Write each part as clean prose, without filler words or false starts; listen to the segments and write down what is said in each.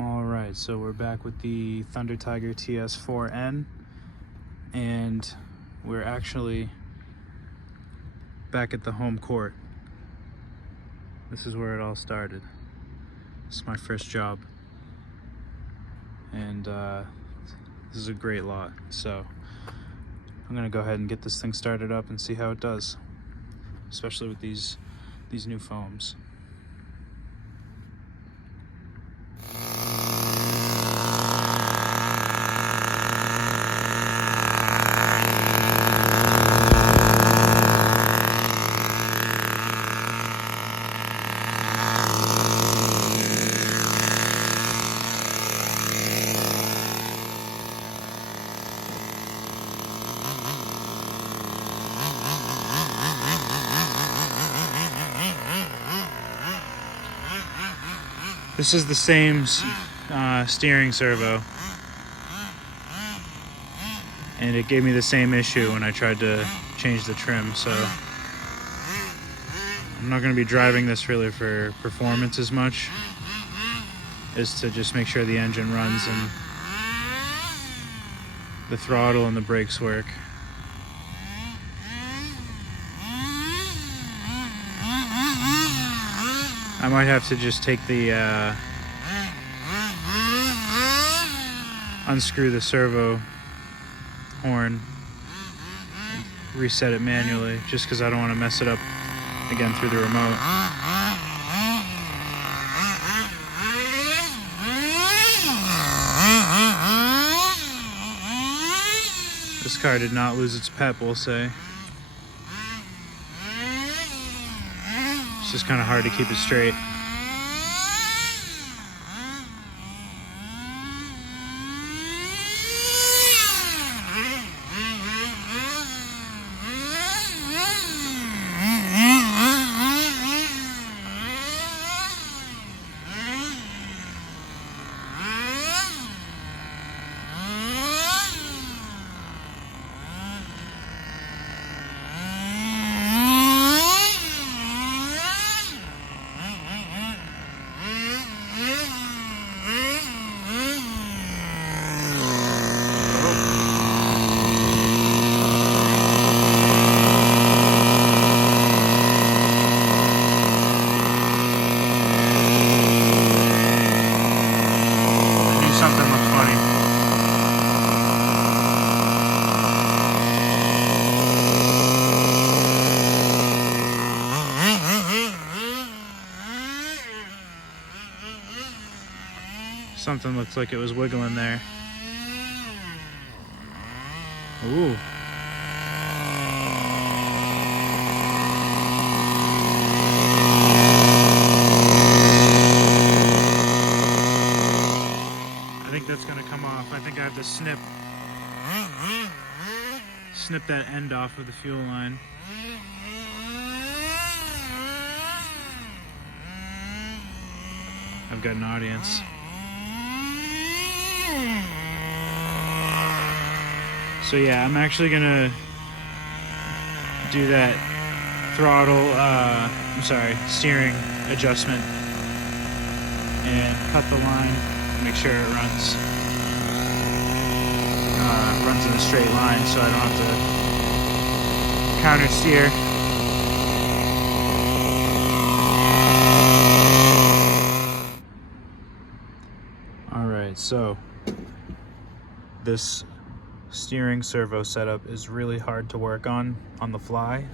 Alright, so we're back with the Thunder Tiger TS-4n, and we're actually back at the home court. This is where it all started. This is my first job, and this is a great lot, so I'm gonna go ahead and get this thing started up and see how it does, especially with these new foams. This is the same steering servo, and it gave me the same issue when I tried to change the trim, so I'm not going to be driving this really for performance as much as to just make sure the engine runs and the throttle and the brakes work. I might have to just take the unscrew the servo horn and reset it manually, just because I don't want to mess it up again through the remote. This car did not lose its pep, we'll say. It's just kind of hard to keep it straight. Something looks like it was wiggling there. Ooh. I think that's gonna come off. I think I have to snip that end off of the fuel line. I've got an audience. So yeah, I'm actually gonna do that steering adjustment and cut the line, make sure it runs in a straight line so I don't have to counter steer. Alright, so this steering servo setup is really hard to work on the fly,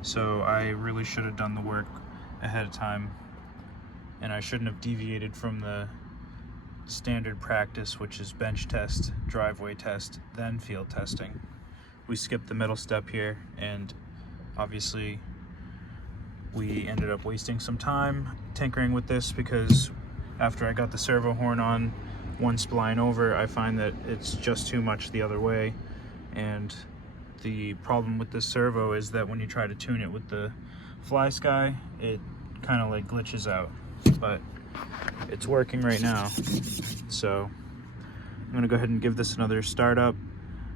so I really should have done the work ahead of time, and I shouldn't have deviated from the standard practice, which is bench test, driveway test, then field testing. We skipped the middle step here, and obviously we ended up wasting some time tinkering with this, because after I got the servo horn on one spline over, I find that it's just too much the other way, and the problem with this servo is that when you try to tune it with the fly sky, it kind of like glitches out, but it's working right now. So I'm gonna go ahead and give this another start up.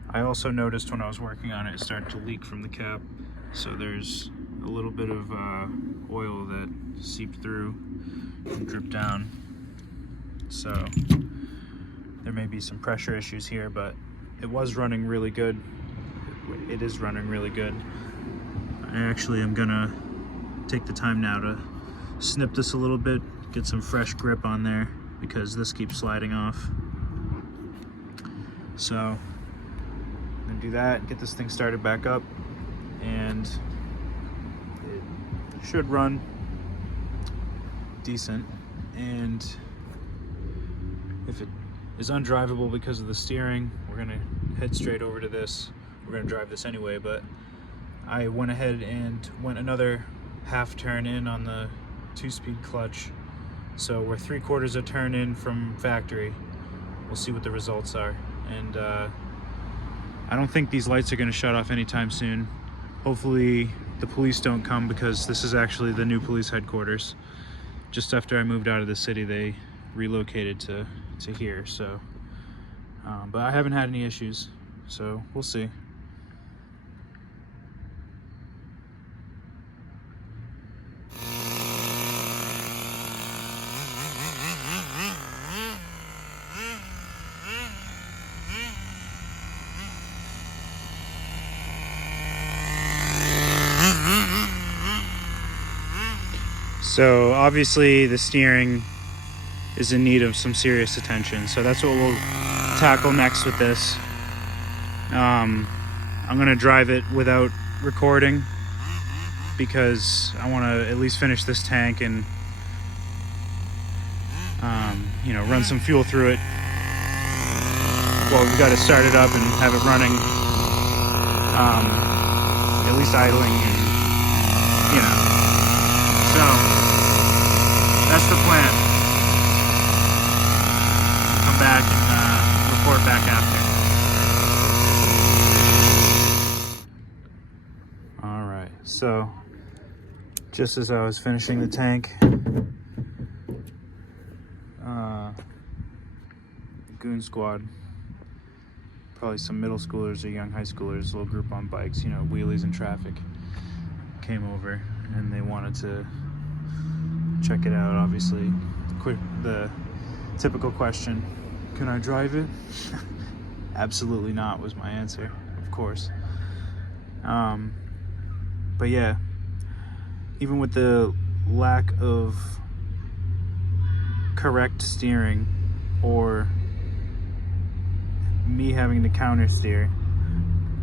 I also noticed when I was working on it, it started to leak from the cap, so there's a little bit of oil that seeped through and dripped down. so there may be some pressure issues here, but it was running really good. It is running really good. I actually am gonna take the time now to snip this a little bit, get some fresh grip on there, because this keeps sliding off. So I'm gonna do that, get this thing started back up, and it should run decent. And if it is undrivable because of the steering, we're gonna head straight over to this. We're gonna drive this anyway, but I went ahead and went another half turn in on the 2-speed clutch. So we're 3/4 a turn in from factory. We'll see what the results are. And I don't think these lights are gonna shut off anytime soon. Hopefully the police don't come, because this is actually the new police headquarters. Just after I moved out of the city, they relocated to here. So, but I haven't had any issues, so we'll see. So obviously the steering is in need of some serious attention. So that's what we'll tackle next with this. I'm gonna drive it without recording, because I want to at least finish this tank and you know, run some fuel through it. Well, we've got to start it up and have it running, at least idling, and, you know. So that's the plan. Come back and report back after. All right, so just as I was finishing the tank, Goon Squad, probably some middle schoolers or young high schoolers, little group on bikes, you know, wheelies in traffic, came over and they wanted to check it out. Obviously, the typical question, can I drive it? Absolutely not, was my answer, of course. But yeah, even with the lack of correct steering, or me having to counter steer,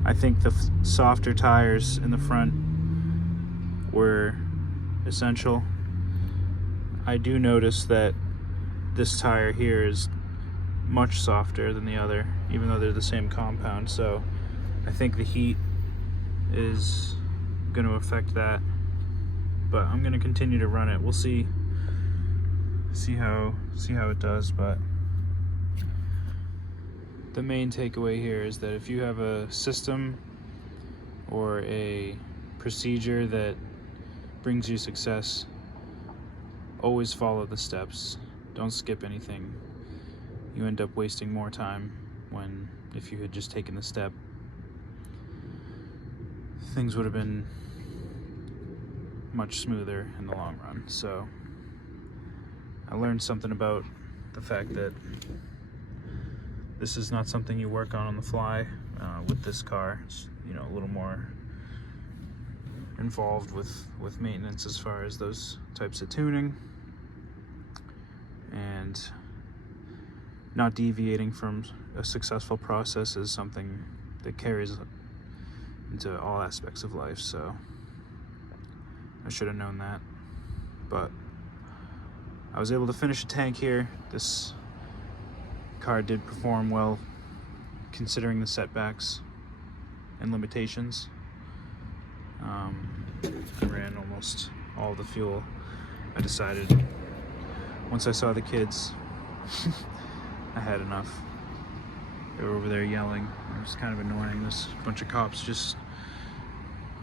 I think the softer tires in the front were essential. I do notice that this tire here is much softer than the other, even though they're the same compound. So I think the heat is going to affect that, but I'm going to continue to run it. We'll see how it does. But the main takeaway here is that if you have a system or a procedure that brings you success, always follow the steps. Don't skip anything. You end up wasting more time when, if you had just taken the step, things would have been much smoother in the long run. So I learned something about the fact that this is not something you work on the fly. With this car, it's, you know, a little more involved with maintenance as far as those types of tuning, and not deviating from a successful process is something that carries into all aspects of life. So I should have known that, but I was able to finish a tank here. This car did perform well considering the setbacks and limitations. I ran almost all the fuel. I decided once I saw the kids, I had enough. They were over there yelling. It was kind of annoying. There's a bunch of cops just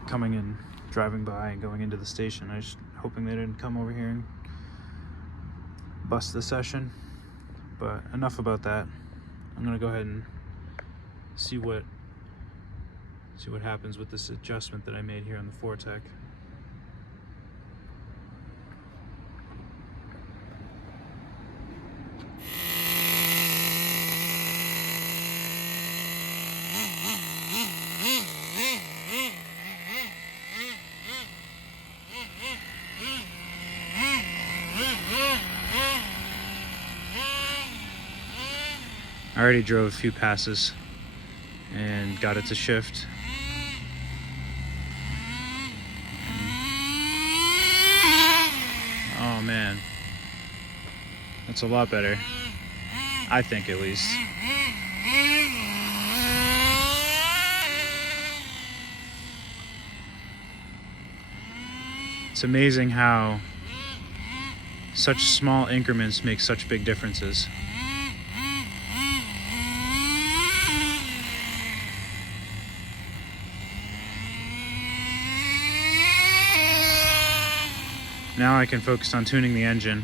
coming and driving by and going into the station. I was hoping they didn't come over here and bust the session. But enough about that. I'm gonna go ahead and see what happens with this adjustment that I made here on the Fortec. I already drove a few passes and got it to shift. Oh man, that's a lot better, I think, at least. It's amazing how such small increments make such big differences. Now I can focus on tuning the engine,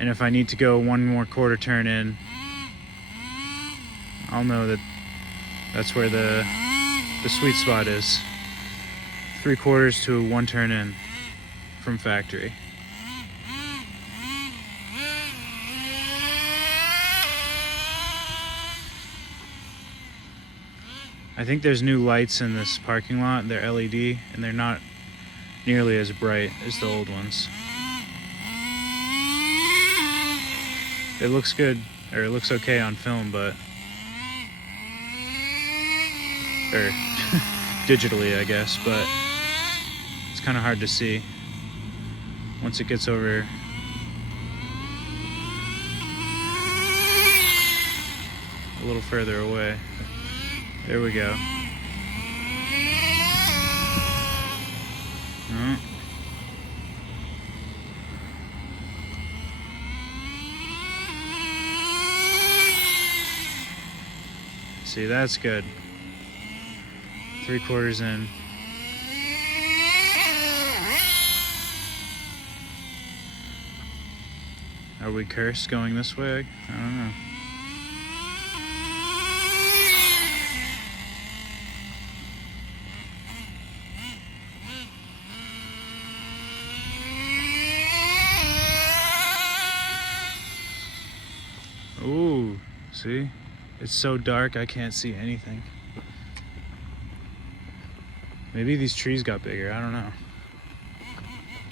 and if I need to go one more quarter turn in, I'll know that that's where the sweet spot is. 3/4 to 1 turn in from factory. I think there's new lights in this parking lot. They're LED, and they're not nearly as bright as the old ones. It looks good, or it looks okay on film, but or digitally, I guess, but it's kind of hard to see once it gets over a little further away. There we go. See, that's good. 3/4 in. Are we cursed going this way? I don't know. Ooh, see? It's so dark I can't see anything. Maybe these trees got bigger, I don't know.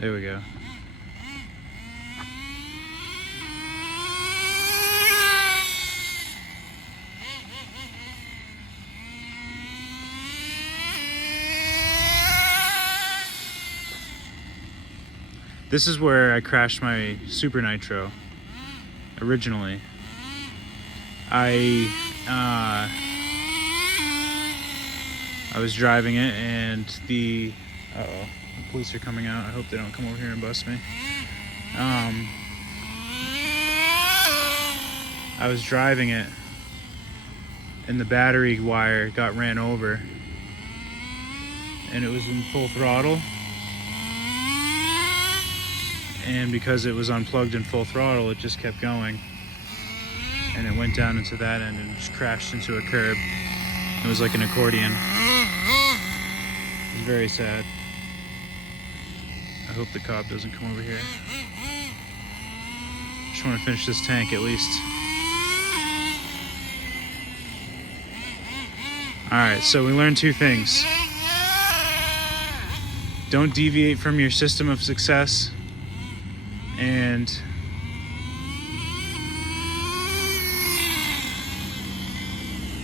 There we go. This is where I crashed my Super Nitro originally. I was driving it, and the police are coming out. I hope they don't come over here and bust me. I was driving it, and the battery wire got ran over, and it was in full throttle. And because it was unplugged in full throttle, it just kept going. And it went down into that end and just crashed into a curb. It was like an accordion. It was very sad. I hope the cop doesn't come over here. Just want to finish this tank at least. Alright, so we learned 2 things. Don't deviate from your system of success, and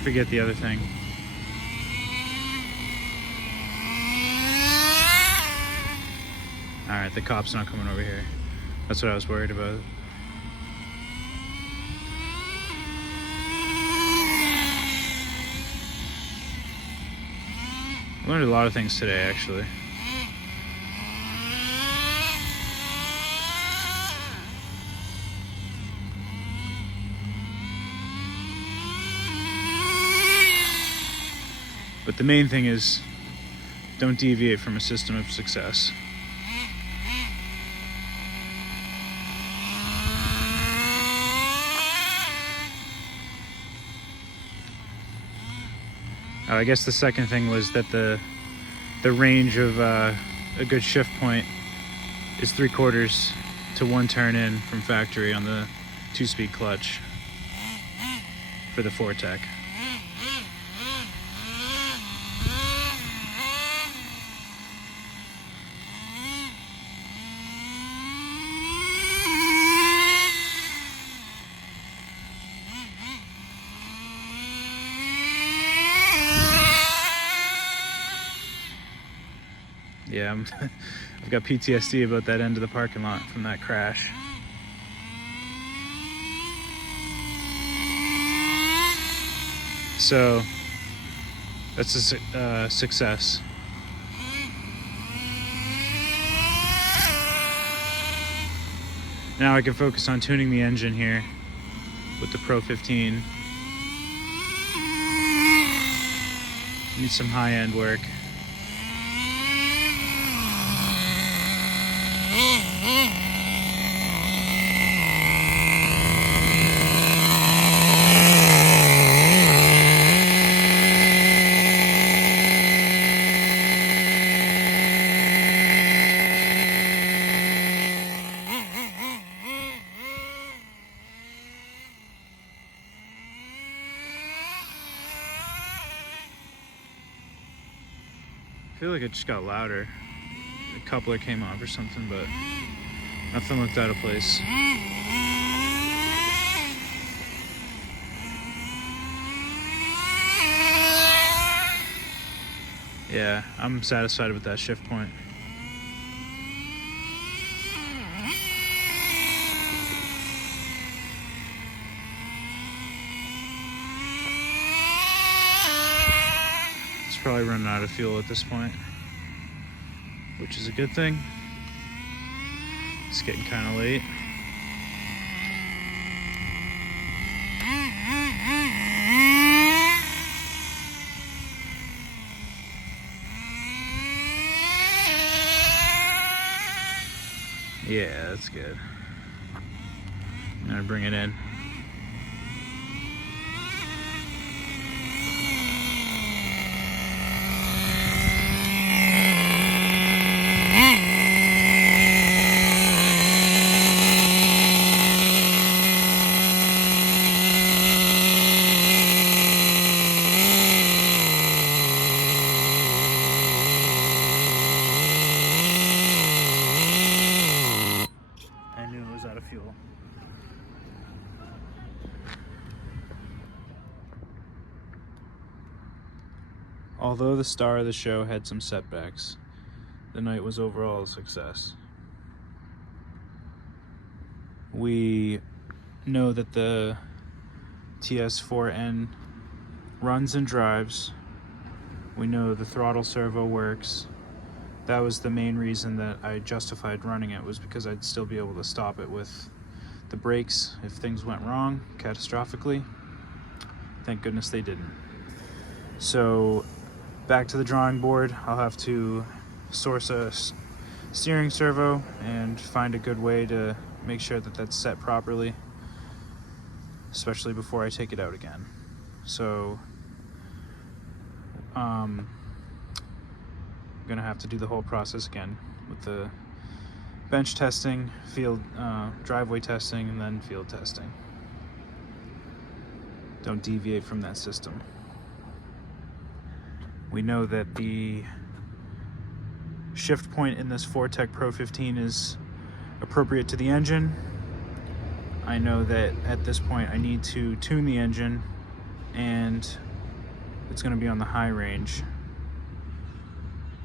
forget the other thing. Alright, the cop's not coming over here. That's what I was worried about. I learned a lot of things today, actually. But the main thing is, don't deviate from a system of success. I guess the second thing was that the range of a good shift point is 3/4 to 1 turn in from factory on the 2-speed clutch for the 4-tech. Yeah, I've got PTSD about that end of the parking lot from that crash. So that's a success. Now I can focus on tuning the engine here with the Pro 15. Need some high-end work. I feel like it just got louder. The coupler came off or something, but nothing looked out of place. Yeah, I'm satisfied with that shift point. It's probably running out of fuel at this point, which is a good thing. It's getting kind of late. Yeah, that's good. I'm gonna bring it in. I knew it was out of fuel. Although the star of the show had some setbacks, the night was overall a success. We know that the TS-4n runs and drives. We know the throttle servo works. That was the main reason that I justified running it, was because I'd still be able to stop it with the brakes if things went wrong catastrophically. Thank goodness they didn't. So back to the drawing board. I'll have to source a steering servo and find a good way to make sure that that's set properly, especially before I take it out again. So I'm gonna have to do the whole process again with the bench testing, field driveway testing, and then field testing. Don't deviate from that system. We know that the shift point in this Fortec Pro 15 is appropriate to the engine. I know that at this point I need to tune the engine, and it's going to be on the high range.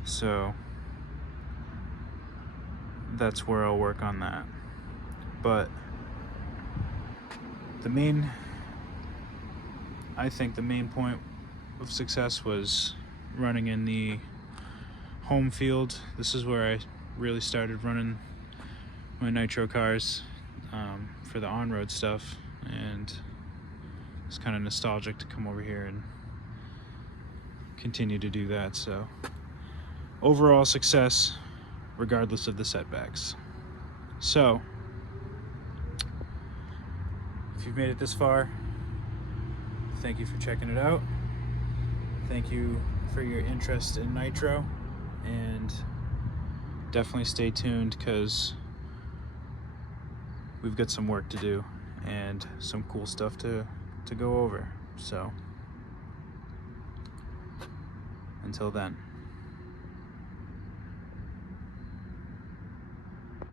So that's where I'll work on that. But I think the main point of success was running in the home field. This is where I really started running my nitro cars for the on-road stuff, and it's kind of nostalgic to come over here and continue to do that. So overall success regardless of the setbacks. So if you've made it this far, thank you for checking it out. Thank you for your interest in nitro, and definitely stay tuned because we've got some work to do and some cool stuff to go over. So until then.